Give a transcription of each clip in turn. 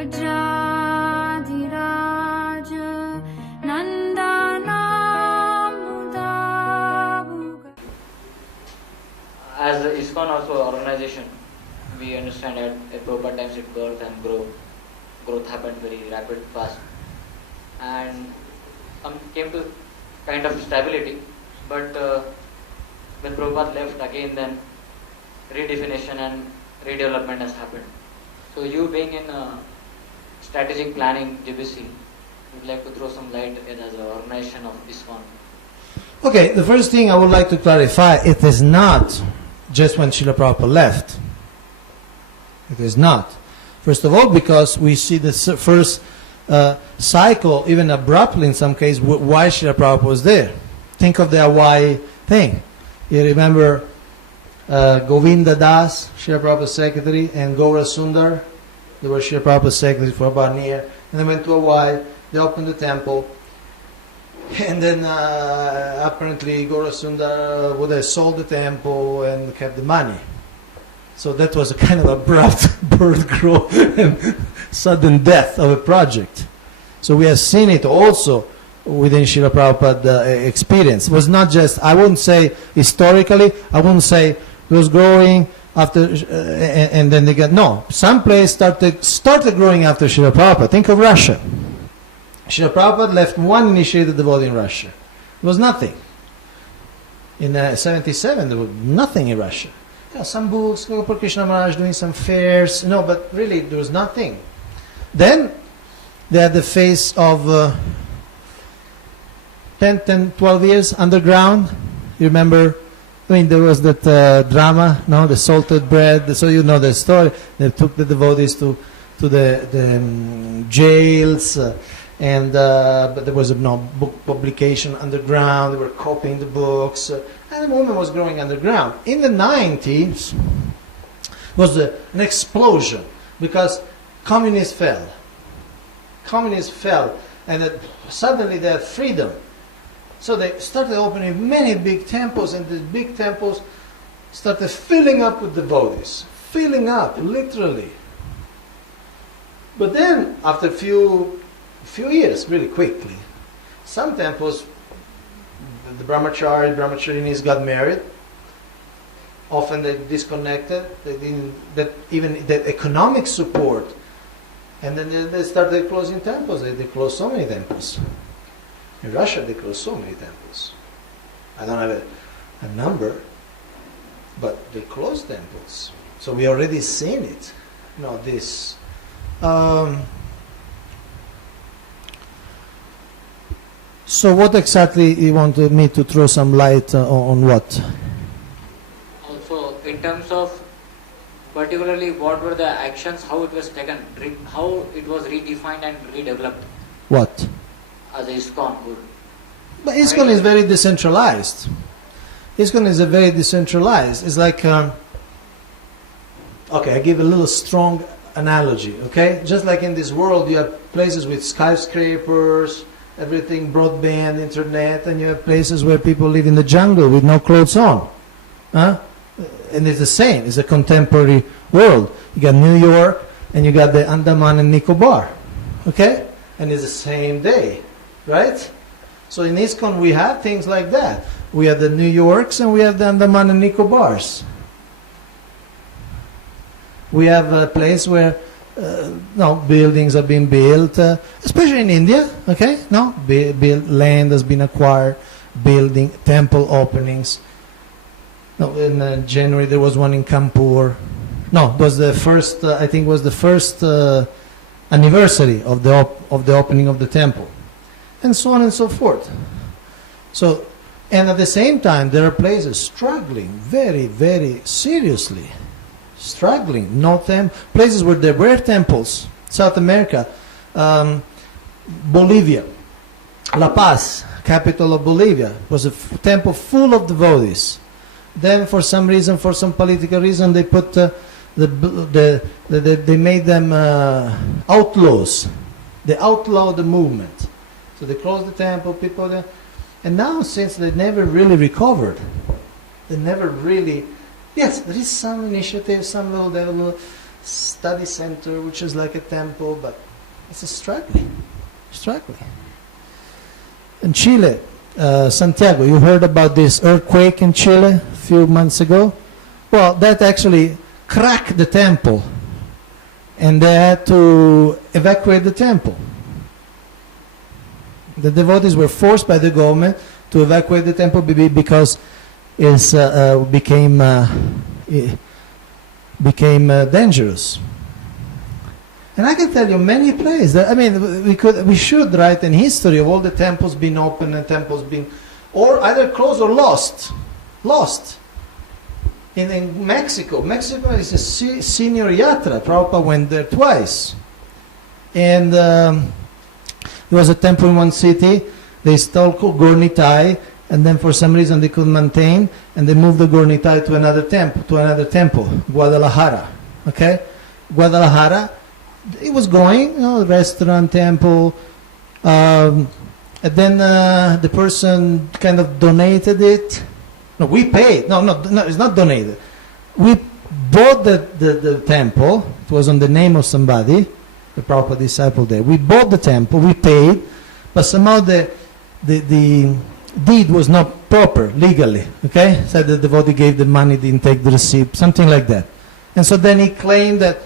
As the ISKCON also organization, we understand at proper times it birth and growth happened very rapid, fast, and came to kind of stability. But when Prabhupada left again, then redefinition and redevelopment has happened. So you being in strategic planning GBC, would like to throw some light as an organization of ISKCON. Okay, the first thing I would like to clarify, it is not just when Srila Prabhupada left. It is not. First of all, because we see the first cycle, even abruptly in some cases, why Srila Prabhupada was there. Think of the Hawaii thing. You remember Govinda Das, Srila Prabhupada's secretary, and Gaura Sundar. They were Srila Prabhupada's secretary for about a year. And they went to Hawaii, they opened the temple. And then apparently Gaura Sundar would have sold the temple and kept the money. So that was a kind of abrupt birth, growth, and sudden death of a project. So we have seen it also within Srila Prabhupada experience. It was not just, I wouldn't say historically, I wouldn't say it was growing after, and then they got, no. Some place started growing after Srila Prabhupada. Think of Russia. Srila Prabhupada left one initiated devotee in Russia. There was nothing. In 77, there was nothing in Russia. Yeah, some books, Krishna Maharaj doing some fairs, no, but really there was nothing. Then they had the phase of 10, 12 years underground. You remember, I mean, there was that drama, no, the salted bread, so you know the story. They took the devotees to the jails, but there was no book publication underground. They were copying the books. And the movement was growing underground. In the 90s was an explosion because communists fell. Communists fell, and suddenly they had freedom. So they started opening many big temples, and the big temples started filling up with devotees. Filling up, literally. But then, after a few years, really quickly, some temples, the brahmacharinis got married. Often they disconnected. They didn't even the economic support, and then they started closing temples. They closed so many temples. In Russia, they closed so many temples. I don't have a number, but they closed temples. So we already seen it. This. So what exactly you want me to throw some light on what? Also, in terms of particularly what were the actions, how it was taken, how it was redefined and redeveloped? What? As a ISKCON would. But ISKCON is very decentralized. ISKCON is a very decentralized. It's like, okay, I give a little strong analogy, okay? Just like in this world, you have places with skyscrapers, everything broadband, internet, and you have places where people live in the jungle with no clothes on. Huh? And it's the same. It's a contemporary world. You got New York, and you got the Andaman and Nicobar. Okay? And it's the same day. Right? So in ISKCON we have things like that. We have the New Yorks and we have the Andaman and Nicobars. We have a place where buildings are being built, especially in India, okay? Land has been acquired, building, temple openings. In January there was one in Kanpur. It was the first, I think was the first anniversary of the opening of the temple. And so on and so forth. So, and at the same time there are places struggling very, very seriously. Struggling, places where there were temples, South America, Bolivia, La Paz, capital of Bolivia, was a temple full of devotees. Then, for some reason, for some political reason, they put they made them outlaws. They outlawed the movement, so they closed the temple. And now, since they never really recovered, they never really. Yes, there is some initiative, some little study center, which is like a temple, but it's struggling. In Chile, Santiago, you heard about this earthquake in Chile a few months ago? Well, that actually cracked the temple, and they had to evacuate the temple. The devotees were forced by the government to evacuate the temple because it became dangerous. And I can tell you many places. I mean, we should write an history of all the temples being open and temples being, or either closed or lost. In Mexico is a senior yatra. Prabhupada went there twice. And there was a temple in one city. They stole Gornitai, and then for some reason they couldn't maintain, and they moved the Gornitai to another temple, Guadalajara. Okay, Guadalajara. It was going, restaurant, temple, and then the person kind of donated it. No, we paid. No, it's not donated. We bought the temple. It was on the name of somebody, the Prabhupada disciple there. We bought the temple, we paid, but somehow the deed was not proper legally. Okay, so the devotee gave the money, didn't take the receipt, something like that. And so then he claimed that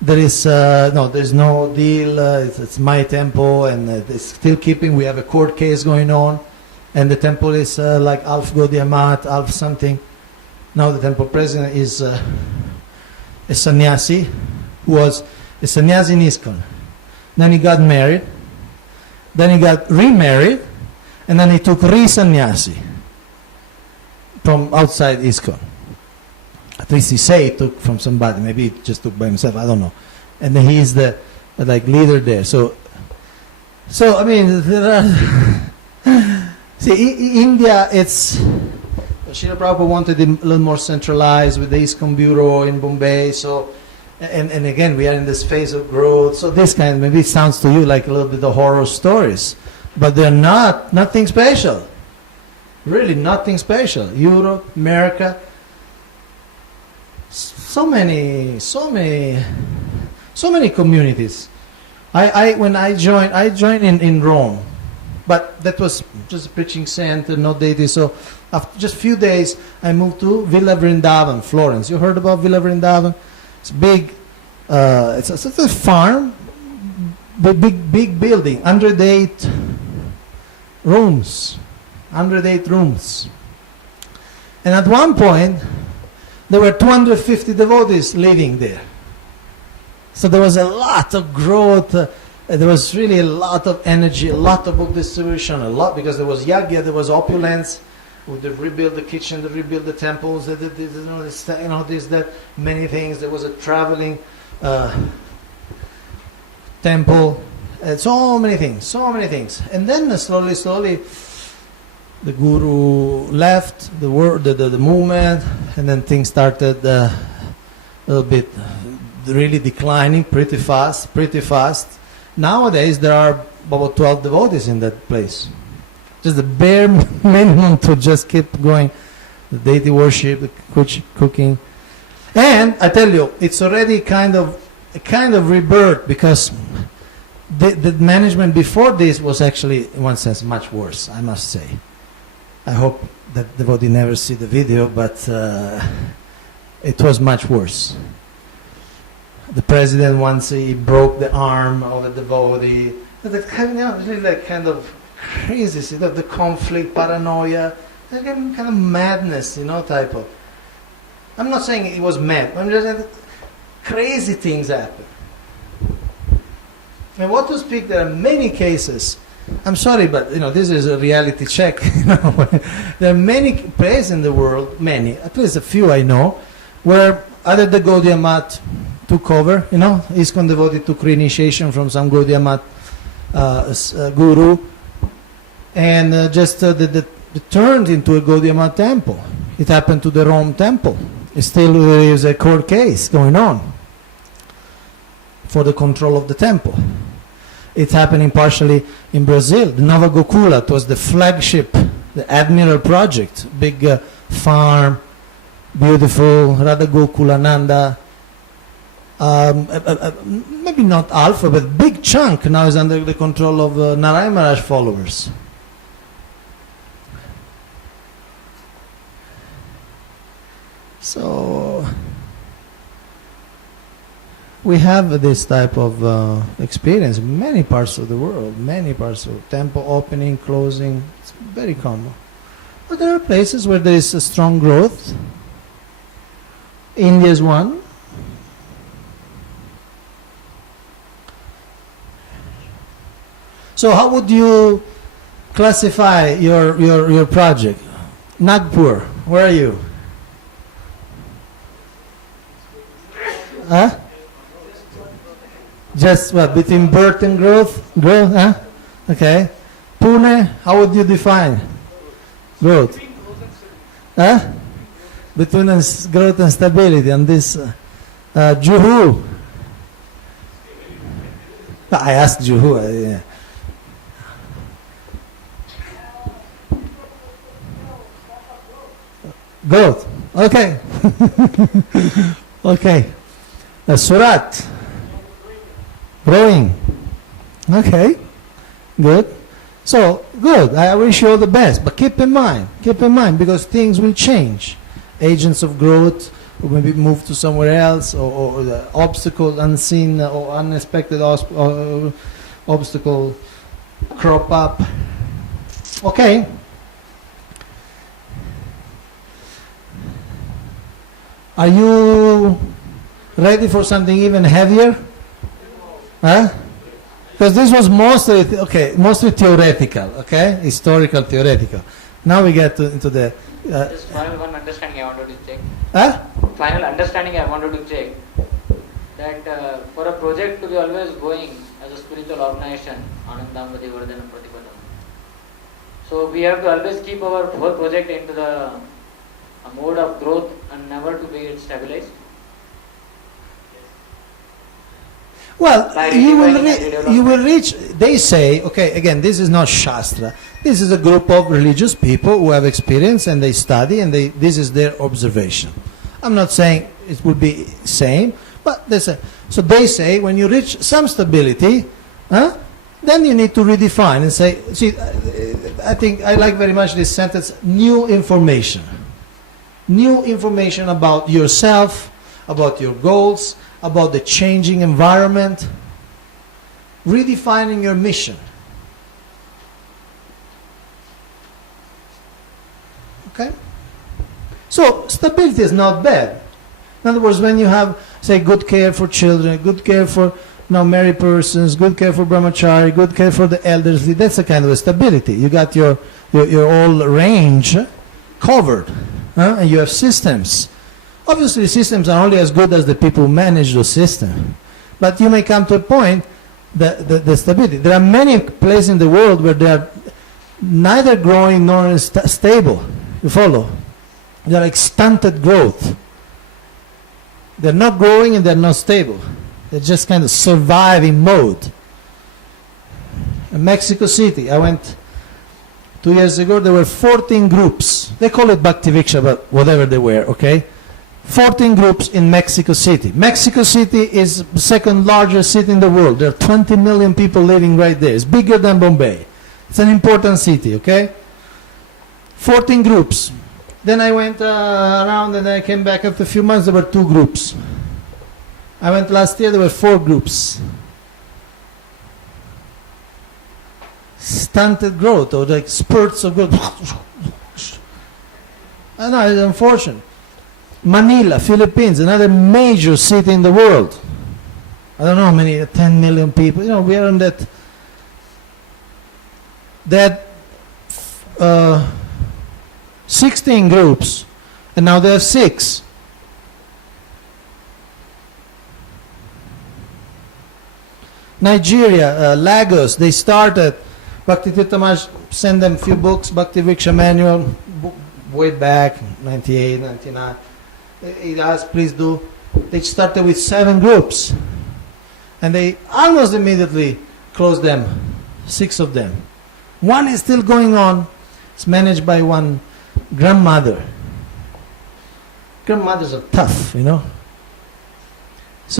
there's no deal. It's my temple, and it's still keeping. We have a court case going on, and the temple is like Alf Gaudiya, Alf something. Now the temple president is a sannyasi, who was a sannyasi in ISKCON. Then he got married, then he got remarried, and then he took re-sannyasi from outside ISKCON. At least he say he took from somebody. Maybe he just took by himself. I don't know. And then he is the leader there. So I mean, there are see, India. It's Srila Prabhupada wanted it a little more centralized with the ISKCON bureau in Bombay. So, and again, we are in this phase of growth. So this kind, maybe it sounds to you like a little bit of horror stories, but they're nothing special. Really, nothing special. Europe, America. So many communities. When I joined in Rome, but that was just a preaching center, no deity. So after just a few days, I moved to Villa Vrindavan, Florence. You heard about Villa Vrindavan? It's big. It's a farm, big building, 108 rooms, 108 rooms. And at one point, there were 250 devotees living there. So there was a lot of growth. There was really a lot of energy, a lot of book distribution, because there was yagya, there was opulence. They rebuild the kitchen, they rebuild the temples, that, many things. There was a traveling temple, so many things. And then slowly, the guru left the movement, and then things started a little bit really declining pretty fast. Nowadays there are about 12 devotees in that place. Just the bare minimum to just keep going. The deity worship, the cooking. And I tell you, it's already kind of rebirth, because the management before this was actually, in one sense, much worse, I must say. I hope that devotee never see the video, but it was much worse. The president, once he broke the arm of a devotee, really like kind of crazy, the conflict, paranoia, kind of madness, type of. I'm not saying it was mad. I'm just saying crazy things happen. And what to speak, there are many cases. I'm sorry, but this is a reality check. There are many places in the world, at least a few I know, where either the Gaudiya Math took over. ISKCON devotee took re-initiation from some Gaudiya Math guru, and just turned into a Gaudiya Math temple. It happened to the Rome temple. Still, there is a court case going on for the control of the temple. It's happening partially in Brazil. The Nova Gokula, it was the flagship, the Admiral project, big farm, beautiful, Radha Gokulananda. maybe not alpha, but big chunk now is under the control of Narayan Maharaj followers. So we have this type of experience in many parts of the world, many parts of temple opening, closing. It's very common. But there are places where there is a strong growth. India is one. So how would you classify your project? Nagpur, where are you? Huh? Just what, between birth and growth? Growth, huh? Okay. Pune, how would you define growth? Huh? Between growth and stability. And this, Juhu. I asked Juhu. Yeah. Growth. Okay. Okay. Surat. Growing. Okay. Good. So, good. I wish you all the best. But keep in mind, because things will change. Agents of growth will maybe move to somewhere else, or the obstacle, unseen or unexpected obstacle crop up. Okay. Are you ready for something even heavier? Huh? Because this was mostly theoretical, okay? Historical, theoretical. Now we get into the... Just one understanding I wanted to check. Huh? Final understanding I wanted to check. That for a project to be always going as a spiritual organization, Anandamvati Vardhana Pratipadam. So we have to always keep our whole project into the mode of growth and never to be stabilized. Well, you will reach, they say, okay, again, this is not Shastra. This is a group of religious people who have experience and they study and this is their observation. I'm not saying it would be same, but so they say when you reach some stability, then you need to redefine and say, see, I think I like very much this sentence, new information. New information about yourself, about your goals, about the changing environment, redefining your mission. Okay? So, stability is not bad. In other words, when you have, say, good care for children, good care for married persons, good care for brahmachari, good care for the elderly, that's a kind of a stability. You got your whole range covered, and you have systems. Obviously, systems are only as good as the people who manage the system. But you may come to a point, the stability. There are many places in the world where they are neither growing nor stable. You follow? They are like stunted growth. They're not growing and they're not stable. They're just kind of surviving mode. In Mexico City, I went 2 years ago, there were 14 groups. They call it Bhaktiviksha, but whatever they were, okay? 14 groups in Mexico City. Mexico City is the second largest city in the world. There are 20 million people living right there. It's bigger than Bombay. It's an important city, okay? 14 groups. Then I went around and then I came back after a few months, there were 2 groups. I went last year, there were 4 groups. Stunted growth, or like spurts of growth. I know, it's unfortunate. Manila, Philippines, another major city in the world. I don't know how many, 10 million people. You know, we are in that 16 groups, and now they have 6. Nigeria, Lagos, they started, Bhakti Tirtha sent them a few books, Bhakti Viksha Manual, way back, 98, 99. He asked, please do. They started with 7 groups. And they almost immediately closed them, 6 of them. 1 is still going on. It's managed by one grandmother. Grandmothers are tough, you know.